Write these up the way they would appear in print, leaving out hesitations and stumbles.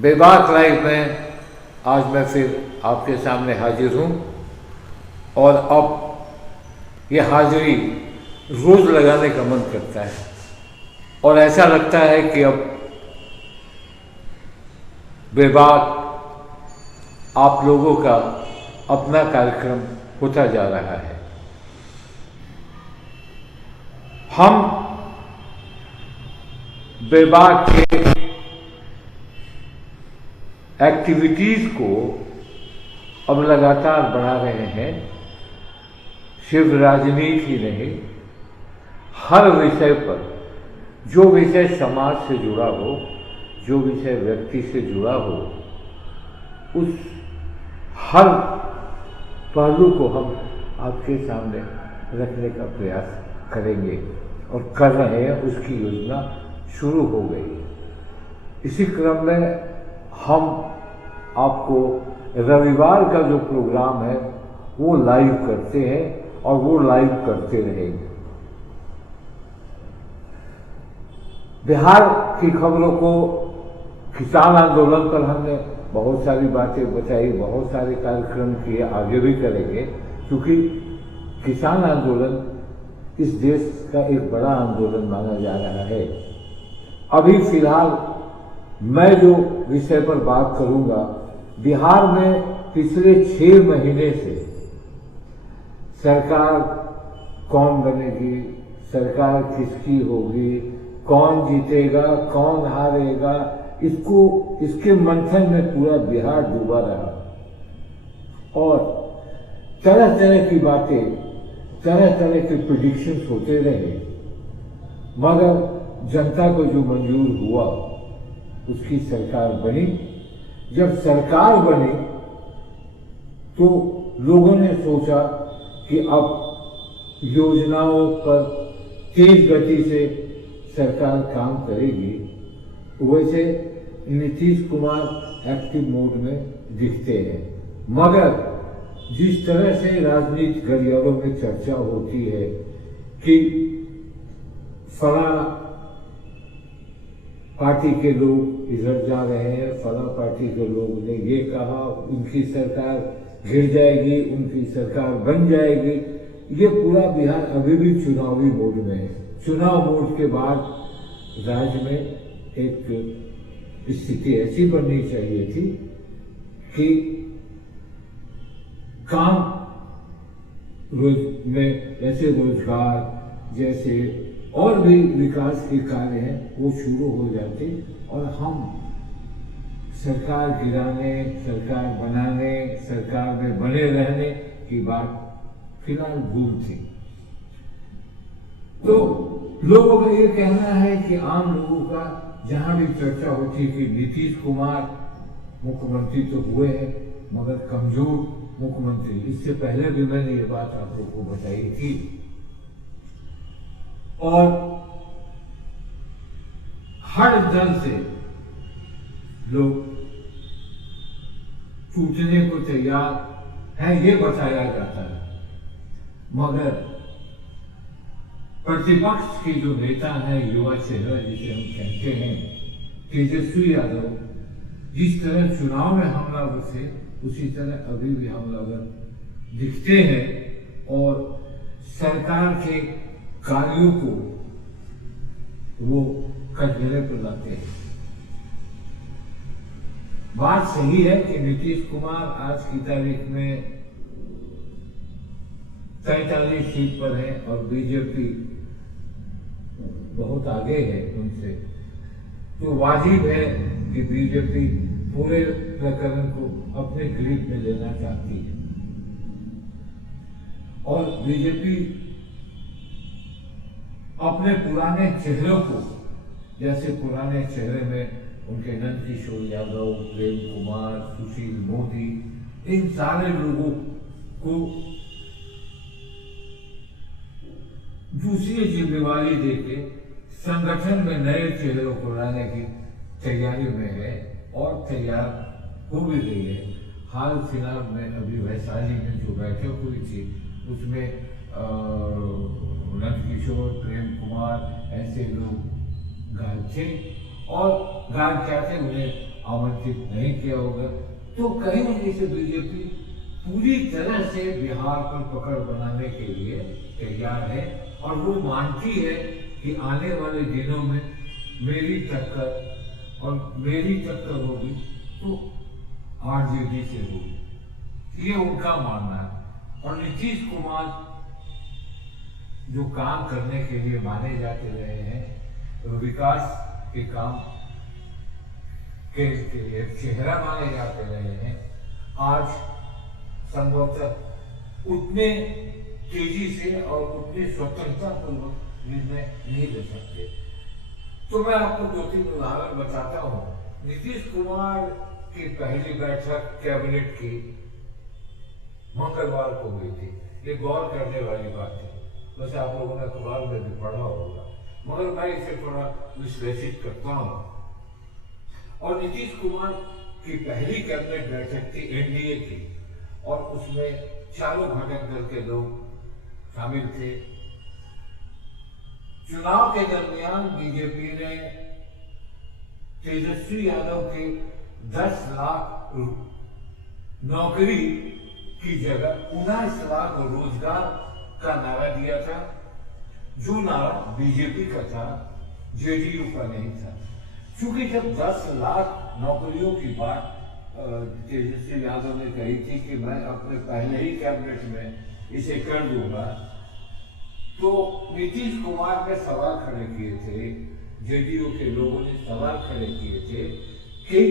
बेबाक लाइफ में आज मैं फिर आपके सामने हाजिर हूँ और अब ये हाजिरी रोज़ लगाने का मन करता है और ऐसा लगता है कि अब बेबाक आप लोगों का अपना कार्यक्रम होता जा रहा है। हम बेबाक के एक्टिविटीज़ को अब लगातार बढ़ा रहे हैं। सिर्फ राजनीति नहीं, हर विषय पर, जो विषय समाज से जुड़ा हो, जो विषय व्यक्ति से जुड़ा हो, उस हर पहलू को हम आपके सामने रखने का प्रयास करेंगे और कर रहे हैं। उसकी योजना शुरू हो गई है। इसी क्रम में हम आपको रविवार का जो प्रोग्राम है वो लाइव करते हैं और वो लाइव करते रहेंगे। बिहार की खबरों को, किसान आंदोलन पर हमने बहुत सारी बातें बताई, बहुत सारे कार्यक्रम किए, आगे भी करेंगे, क्योंकि किसान आंदोलन इस देश का एक बड़ा आंदोलन माना जा रहा है। अभी फिलहाल मैं जो विषय पर बात करूंगा, बिहार में पिछले 6 महीने से सरकार कौन बनेगी, सरकार किसकी होगी, कौन जीतेगा, कौन हारेगा, इसके मंथन में पूरा बिहार डूबा रहा और तरह तरह की बातें, तरह तरह के प्रेडिक्शंस होते रहे, मगर जनता को जो मंजूर हुआ उसकी सरकार बनी। जब सरकार बनी तो लोगों ने सोचा कि अब योजनाओं पर तेज गति से सरकार काम करेगी। वैसे नीतीश कुमार एक्टिव मोड में दिखते हैं, मगर जिस तरह से राजनीतिक गलियारों में चर्चा होती है कि फला पार्टी के लोग इधर जा रहे हैं, फला पार्टी के लोग ने ये कहा, उनकी सरकार गिर जाएगी, उनकी सरकार बन जाएगी, ये पूरा बिहार अभी भी चुनावी मोड में है। चुनाव मोड के बाद राज्य में एक स्थिति ऐसी बननी चाहिए थी कि काम में, जैसे रोजगार, जैसे और भी विकास के कार्य हैं, वो शुरू हो जाते और हम सरकार गिराने, सरकार बनाने, सरकार में बने रहने की बात फिलहाल भूल थी। तो लोगों का ये कहना है कि आम लोगों का जहां भी चर्चा होती कि नीतीश कुमार मुख्यमंत्री तो हुए हैं मगर कमजोर मुख्यमंत्री, इससे पहले भी मैंने ये बात आप लोगों को बताई थी। और हर दल से लोग टूटने को तैयार है, ये बताया जाता है, मगर प्रतिपक्ष के जो नेता है, युवा चेहरा जिसे हम कहते हैं, तेजस्वी यादव, जिस तरह चुनाव में हमलावर थे उसी तरह अभी भी हमलावर दिखते हैं और सरकार के कार्यों को वो कटघरे पर लाते हैं। बात सही है कि नीतीश कुमार आज की तारीख में 43 सीट पर है और बीजेपी बहुत आगे है उनसे, तो वाजिब है कि बीजेपी पूरे प्रकरण को अपने ग्रिप में लेना चाहती है और बीजेपी अपने पुराने चेहरों को, जैसे पुराने चेहरे में उनके नंद किशोर यादव, प्रेम कुमार, सुशील मोदी, इन सारे लोगों को दूसरी जिम्मेवारी देके संगठन में नए चेहरों को लाने की तैयारी में है और तैयार हो भी गई है। हाल फिलहाल में अभी वैशाली में जो बैठक हुई थी उसमें नंद किशोर, प्रेम कुमार ऐसे लोग गायब थे और गायब क्या थे, उन्हें आमंत्रित नहीं किया होगा। तो कहीं ना कहीं से बीजेपी पूरी तरह से बिहार पर पकड़ बनाने के लिए तैयार है और वो मानती है कि आने वाले दिनों में मेरी टक्कर होगी तो आरजेडी से होगी, ये उनका मानना है। और नीतीश कुमार जो काम करने के लिए माने जाते रहे हैं, तो विकास के काम के चेहरा माने जाते रहे हैं, आज संभवतः उतने तेजी से और उतनी स्वतंत्रता पूर्वक निर्णय नहीं ले सकते। तो मैं आपको 2-3 उदाहरण बताता हूँ। नीतीश कुमार की पहली बैठक कैबिनेट की मंगलवार को हुई थी। ये गौर करने वाली बात है, वैसे आप लोगों ने अखबार में भी पढ़ा होगा, मगर मैं इसे थोड़ा विश्लेषित करता हूँ। और नीतीश कुमार की पहली कैबिनेट बैठक थी एनडीए की और उसमें चारों घटक दल के लोग शामिल थे। चुनाव के दरमियान बीजेपी ने तेजस्वी यादव के 10 लाख नौकरी की जगह 19 लाख रोजगार का नारा दिया था, जो नारा बीजेपी का था, जेडीयू का नहीं था। क्योंकि जब 10 लाख नौकरियों की बात तेजस्वी यादव ने कही थी कि मैं अपने पहले ही कैबिनेट में इसे कर दूंगा, तो नीतीश कुमार ने सवाल खड़े किए थे, जेडीयू के लोगों ने सवाल खड़े किए थे कि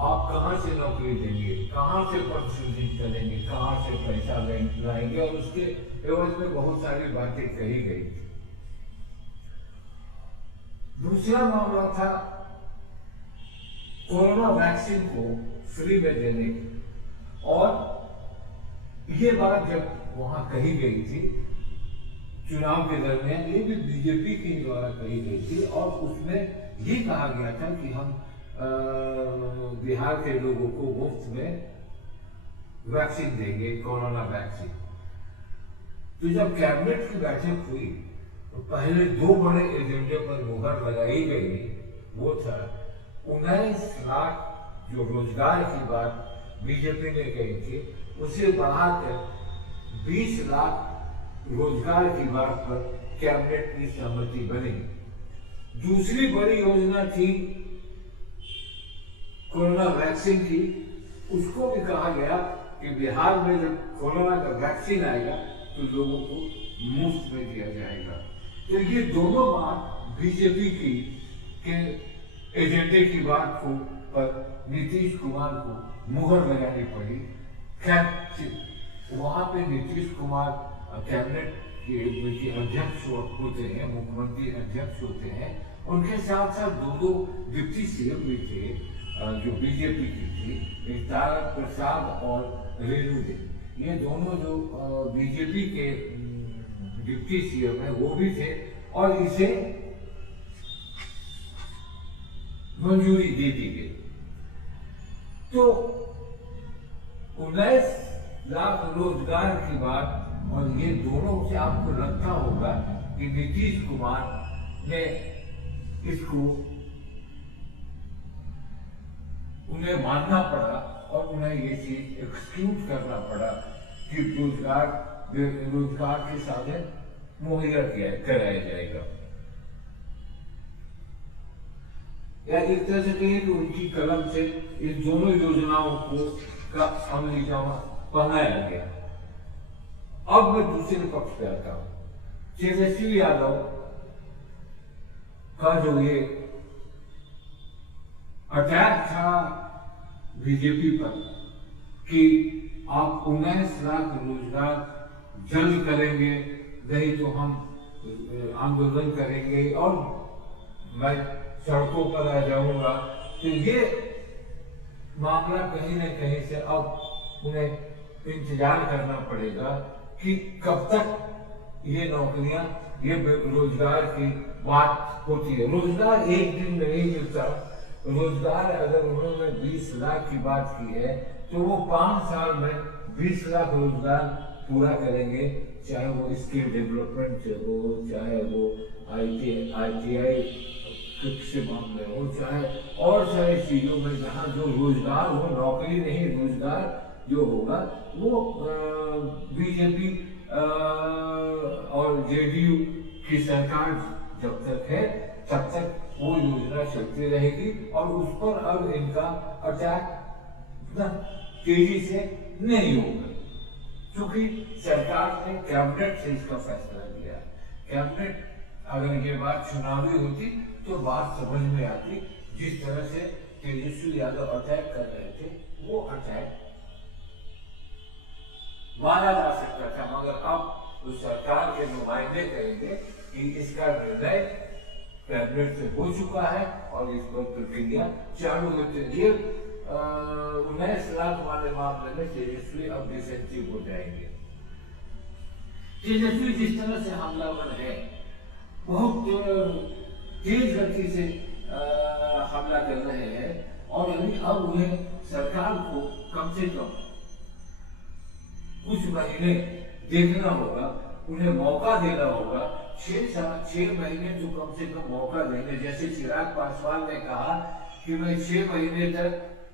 आप कहां से नौकरी देंगे, कहां से पद सृजित करेंगे, कहां से पैसा लाएंगे, और उसके एवज में बहुत सारी बातें कही गई थी। दूसरा मामला था कोरोना वैक्सीन को फ्री में देने की, और ये बात जब वहां कही गई थी चुनाव के दरमियान, ये भी बीजेपी के द्वारा कही गई थी, और उसमें ये कहा गया था कि हम बिहार के लोगों को मुफ्त में वैक्सीन देंगे, कोरोना वैक्सीन। तो जब कैबिनेट की बैठक हुई तो पहले 2 बड़े एजेंडे पर मुहर लगाई गई। वो था 19 लाख जो रोजगार की बात बीजेपी ने कही थी, उसे बढ़ाकर 20 लाख रोजगार की बात पर कैबिनेट की सहमति बनी। दूसरी बड़ी योजना थी कोरोना वैक्सीन की। उसको भी कहा गया कि बिहार में जब कोरोना का वैक्सीन आएगा तो लोगों को मुफ्त में दिया जाएगा। तो ये दोनों बात बीजेपी की के एजेंडे की बात को पर नीतीश कुमार को मुहर लगानी पड़ी। खैर वहां पे नीतीश कुमार कैबिनेट के अध्यक्ष होते हैं, मुख्यमंत्री अध्यक्ष होते हैं, उनके साथ साथ 2 डिप्टी सीएम भी थे जो बीजेपी की थी, तारा प्रसाद और रेणु देवी। ये दोनों जो बीजेपी के डिप्टी सीएम है वो भी थे, और इसे मंजूरी दे दी गई। तो 19 लाख रोजगार की बात, और ये दोनों से आपको लगता होगा कि नीतीश कुमार ने इसको उन्हें मानना पड़ा और उन्हें ये चीज एक्सक्यूज करना पड़ा कि रोजगार के साधन मुहैया कराया जाएगा। या एक तरह से कहिए कि उनकी कलम से इन दोनों योजनाओं को का अमली जामा पहनाया गया। अब मैं दूसरे पक्ष पे आता हूं। तेजस्वी यादव का जो ये अटैक था बीजेपी पर कि आप 19 लाख रोजगार जल्द करेंगे, नहीं तो हम आंदोलन करेंगे और मैं सड़कों पर आ जाऊंगा, तो ये मामला कहीं न कहीं से अब उन्हें इंतजार करना पड़ेगा कि कब तक ये नौकरियां, ये रोजगार की बात होती है। रोजगार एक दिन में नहीं मिलता। रोजगार अगर उन्होंने 20 लाख की बात की है तो वो 5 साल में 20 लाख रोजगार पूरा करेंगे, चाहे वो स्किल डेवलपमेंट हो, चाहे वो ITI से मामले हो, चाहे और सारी चीजों में जहाँ जो रोजगार हो, नौकरी नहीं रोजगार जो होगा वो बीजेपी और जेडीयू की सरकार जब तक है तब तक वो योजना चलती रहेगी और उस पर अब इनका अटैक तेजी से नहीं होगा, क्योंकि सरकार ने कैबिनेट से इसका फैसला लिया। कैबिनेट अगर ये बात चुनावी होती तो बात समझ में आती। जिस तरह से तेजस्वी यादव अटैक कर रहे थे वो अटैक माना जा सकता था, मगर अब उस सरकार के नुमाइंदे कहेंगे कि इसका निर्णय कैबिनेट से हो चुका है और इस पर प्रक्रिया चालू होती है। 19 लाख वाले मामले में तेजस्वी अब डिफेंसिव हो जाएंगे। तेजस्वी जिस तरह से हमलावर है, बहुत तेज गति से हमला कर रहे हैं और अभी अब उन्हें सरकार को कम से कम कुछ महीने देखना होगा, उन्हें मौका देना होगा। 6 महीने तो कम से कम मौका देंगे। जैसे चिराग पासवान ने कहा कि मैं 6 महीने तक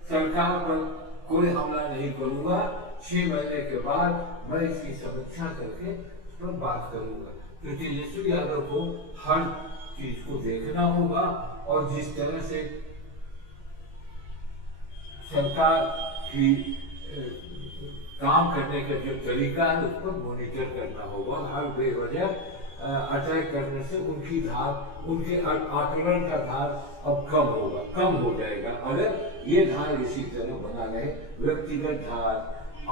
सरकार पर कोई हमला नहीं करूंगा, 6 महीने के बाद मैं इसकी समीक्षा करके उस पर बात करूंगा। तो तेजस्वी यादव को हर चीज को देखना होगा और जिस तरह से सरकार की काम करने का जो तरीका है उस पर मॉनिटर करना होगा। हर बेवजह अटैक करने से उनकी धार, उनके आक्रमण का धार अब कम हो जाएगा। अगर ये धार इसी तरह बना रहे, व्यक्तिगत धार,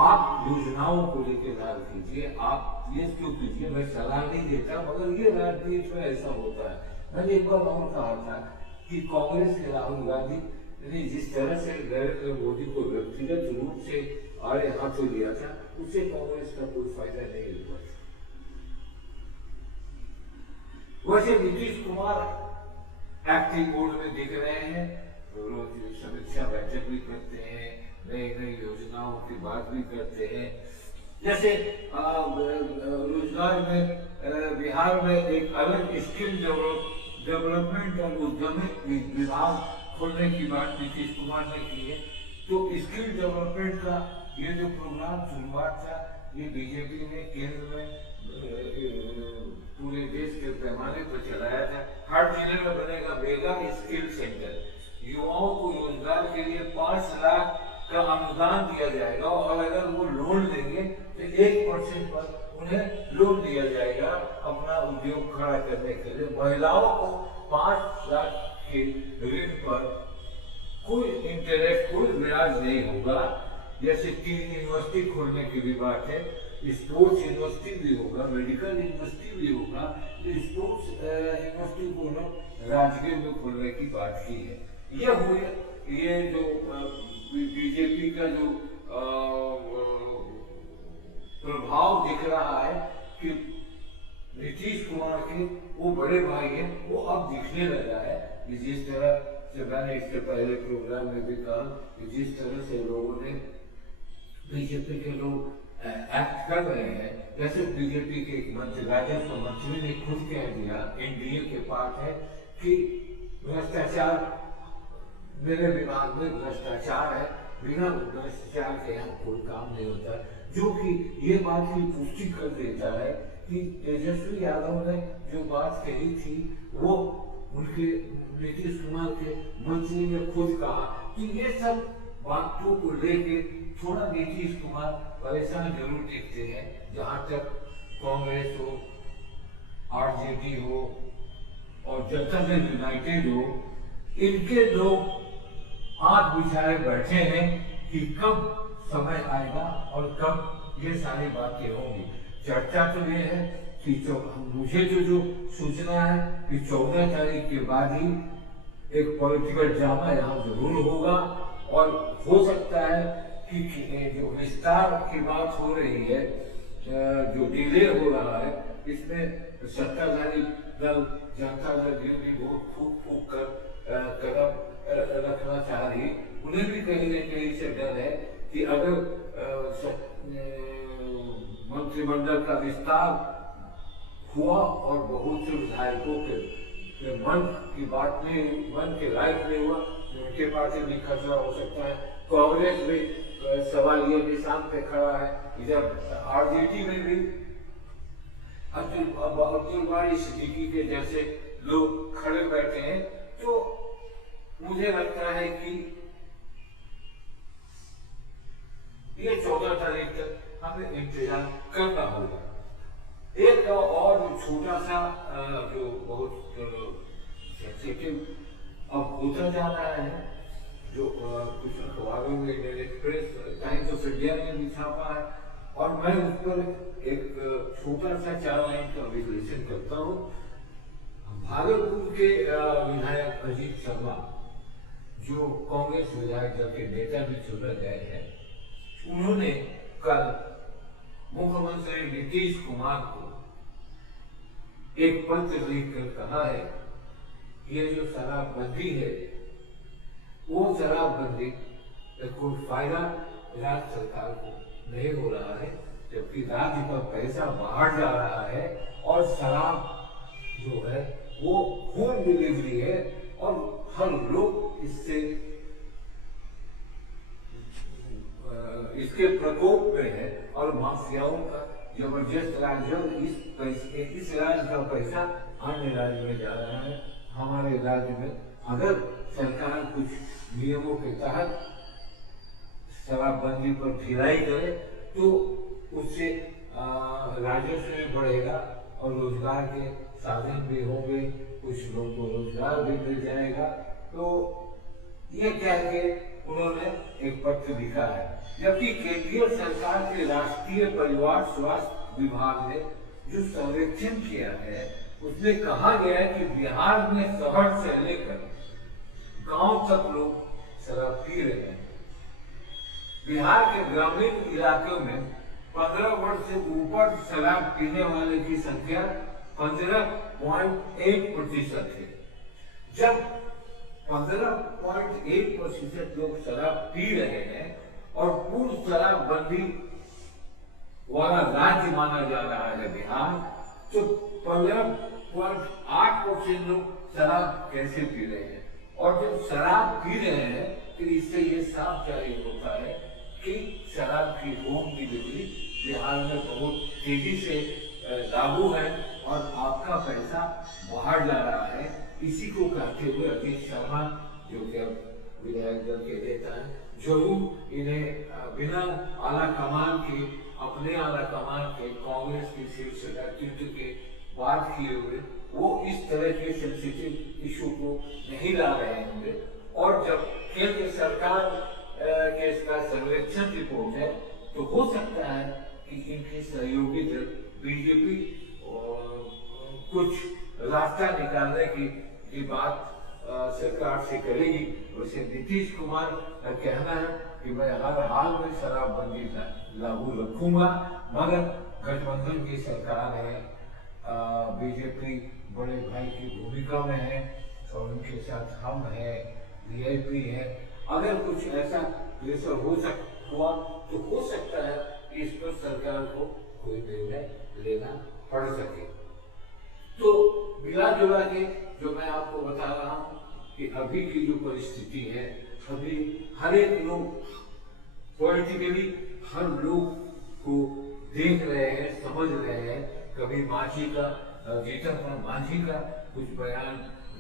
आप योजनाओं को लेकर धार कीजिए, आप ये क्यों कीजिए, मैं सलाह नहीं देता, मगर ये राजनीति में ऐसा होता है। मैंने एक बार और कहा था कि कांग्रेस के राहुल गांधी ने जिस तरह से नरेंद्र मोदी को व्यक्तिगत रूप से आड़े हाथों लिया था, उससे कांग्रेस का कोई फायदा नहीं हुआ। वैसे नीतीश कुमार एक्टिव मोड में दिख रहे हैं, रोज समीक्षा बैठक भी करते हैं, नई योजनाओं की बात भी करते हैं। जैसे रोजगार में बिहार में एक अलग स्किल डेवलपमेंट और उद्यमी विभाग खोलने की बात नीतीश कुमार ने की है। तो स्किल डेवलपमेंट का ये जो प्रोग्राम शुरुआत था, ये बीजेपी ने केंद्र में पूरे देश के पैमाने पर चलाया था। हर जिले में बनेगा मेगा स्किल सेंटर, युवाओं को रोजगार के लिए 5 लाख का अनुदान दिया जाएगा और अगर वो लोन लेंगे तो 1% पर उन्हें लोन दिया जाएगा अपना उद्योग खड़ा करने के लिए। महिलाओं को 5 लाख के ऋण पर कोई इंटरेस्ट, कोई ब्याज नहीं होगा। जैसे 3 यूनिवर्सिटी खोलने की भी बात है, स्पोर्ट्स यूनिवर्सिटी भी होगा, मेडिकल यूनिवर्सिटी भी होगा। तो स्पोर्ट्स यूनिवर्सिटी को राजगीर में खोलने की बात की है। ये जो बीजेपी का जो प्रभाव दिख रहा है कि नीतीश कुमार के वो बड़े भाई हैं, वो अब दिखने लगा है। जिस तरह से मैंने इसके पहले प्रोग्राम में भी कहा कि जिस तरह से लोगों ने, बीजेपी के लोग एक्ट कर रहे हैं, जैसे बीजेपी के एक मंत्री, राजस्व मंत्री ने खुद कह दिया, एनडीए के पार्ट है, कि भ्रष्टाचार, मेरे विभाग में भ्रष्टाचार है, बिना भ्रष्टाचार के यहाँ कोई काम नहीं होता। जो कि ये बात की पुष्टि कर देता है कि तेजस्वी यादव ने जो बात कही थी वो उनके नीतीश कुमार के मंत्री ने खुद कहा कि ये सब बातों को लेके थोड़ा नीतीश कुमार परेशान जरूर दिखते हैं। जहां तक कांग्रेस हो, आरजेडी हो और जनता दल यूनाइटेड हो, इनके लोग आंख बिछाए बैठे हैं कि कब समय आएगा और कब ये सारी बातें होंगी। चर्चा तो ये है कि मुझे जो सूचना है कि 14 तारीख के बाद ही एक पॉलिटिकल ड्रामा यहाँ जरूर होगा और हो सकता है कि जो विस्तार की बात हो रही है, जो डिले हो रहा है, इसमें सत्ताधारी दल जनता दल भी बहुत फूक कर कदम रखना चाह रही। उन्हें भी कहीं न कहीं से डर है कि अगर मंत्रिमंडल का विस्तार हुआ और बहुत से विधायकों के मन की उनकी बात नहीं मन के लायक नहीं हुआ, उनके पार्टी भी खतरा हो सकता है। कांग्रेस में सवाल ये निशान पे खड़ा है, इधर आरजेडी में भी अब्दुल बारी सिद्दीकी के जैसे लोग खड़े बैठे हैं। तो मुझे लगता है कि ये 14 तारीख तक हमें इंतजार करना होगा। एक और छोटा सा जो बहुत सेंसिटिव अब होता जा रहा है, जो कुछ अखबारों में मेरे प्रेस टाइम्स ऑफ इंडिया ने भी छापा है, और मैं उस पर एक छोटा सा 4 लाइन का विश्लेषण करता हूँ। भागलपुर के विधायक अजीत शर्मा, जो कांग्रेस विधायक दल के नेता भी चुने गए हैं, उन्होंने कल मुख्यमंत्री नीतीश कुमार को एक पत्र लिखकर कहा है कि ये जो शराबबंदी है, वो शराबबंदी का कोई फायदा राज्य सरकार को नहीं हो रहा है, जबकि राज्य का पैसा बाहर जा रहा है और शराब जो है वो होम डिलीवरी है और हर लोग इसके प्रकोप में है और माफियाओं का जबरदस्त राज, इस राज्य का पैसा अन्य राज्य में जा रहा है। हमारे राज्य में अगर सरकार कुछ नियमों के तहत शराबबंदी पर ढिलाई करे तो उससे राजस्व भी बढ़ेगा और रोजगार के साधन भी होंगे, कुछ लोगों को रोजगार भी मिल जाएगा। तो ये कह के उन्होंने एक पत्र लिखा है। जबकि केंद्रीय सरकार के राष्ट्रीय परिवार स्वास्थ्य विभाग ने जो सर्वेक्षण किया है, उसमें कहा गया है कि बिहार में शहर से लेकर गांव तक लोग शराब पी रहे हैं। बिहार के ग्रामीण इलाकों में 15 वर्ष से ऊपर शराब पीने वाले की संख्या 15.1% है। जब 15.1% लोग शराब पी रहे हैं और पूर्ण शराबबंदी वाला राज्य माना जा रहा है बिहार, तो 15.8% लोग शराब कैसे पी रहे हैं? और जब शराब पी रहे हैं तो इससे ये साफ जाहिर होता है कि शराब की होम डिलीवरी बिहार में बहुत तेजी से लागू है और आपका पैसा बाहर जा रहा है। इसी को कहते हुए अजीत शर्मा, जो कि विधायक दल के नेता हैं, जरूर इन्हें बिना आला कमान के, अपने आला कमान के, कांग्रेस के शीर्ष नेतृत्व के बात किए हुए वो इस तरह के सेंसिटिव इशू को नहीं ला रहे होंगे। और जब केंद्र सरकार के इसका सर्वेक्षण रिपोर्ट है, तो हो सकता है कि इनके सहयोगी दल बीजेपी कुछ रास्ता निकालने की बात सरकार से करेगी। वैसे नीतीश कुमार का कहना है कि मैं हर हाल में शराबबंदी लागू रखूंगा, मगर गठबंधन की सरकार है, बीजेपी बड़े भाई की भूमिका में है और उनके साथ हम हैं, वीआईपी है। अगर कुछ ऐसा प्रेशर हुआ तो हो सकता है कि इस पर सरकार को कोई निर्णय लेना पड़ सके। तो मिला जुला के जो मैं आपको बता रहा हूँ कि अभी की जो परिस्थिति है, अभी हर एक लोग पॉलिटिकली हर लोग को देख रहे हैं, समझ रहे हैं। कभी मांझी का, जीतन राम मांझी का कुछ बयान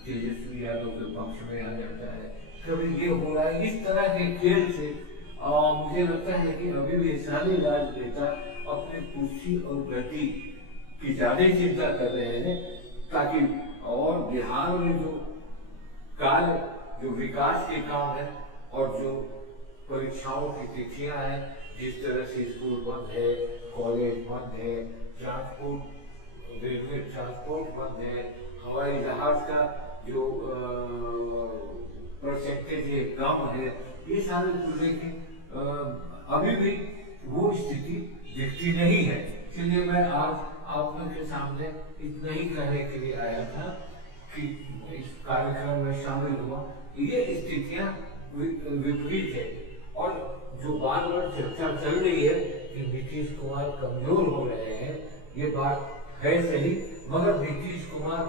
तेजस्वी यादव के पक्ष में आ जाता है, कभी ये हो रहा है। इस तरह के खेल से मुझे लगता है कि अभी भी सारे राजनेता अपनी कुर्सी और गति की ज्यादा चिंता कर रहे हैं, ताकि और बिहार में जो कार्य, जो विकास के काम है और जो परीक्षाओं की तिथियां हैं, जिस तरह से स्कूल बंद है, कॉलेज बंद है, ट्रांसपोर्ट, रेलवे ट्रांसपोर्ट बंद है, हवाई जहाज का जो परसेंटेज है कम है, ये सारे को लेके अभी भी वो स्थिति दिखती नहीं है। इसलिए मैं आज आप लोगों के सामने इतना ही कहने के लिए आया था कि इस कार्यक्रम में शामिल हुआ। ये स्थितियां विपरीत है और जो बार बार चर्चा चल रही है कि नीतीश कुमार कमजोर हो रहे हैं, ये बात है सही, मगर नीतीश कुमार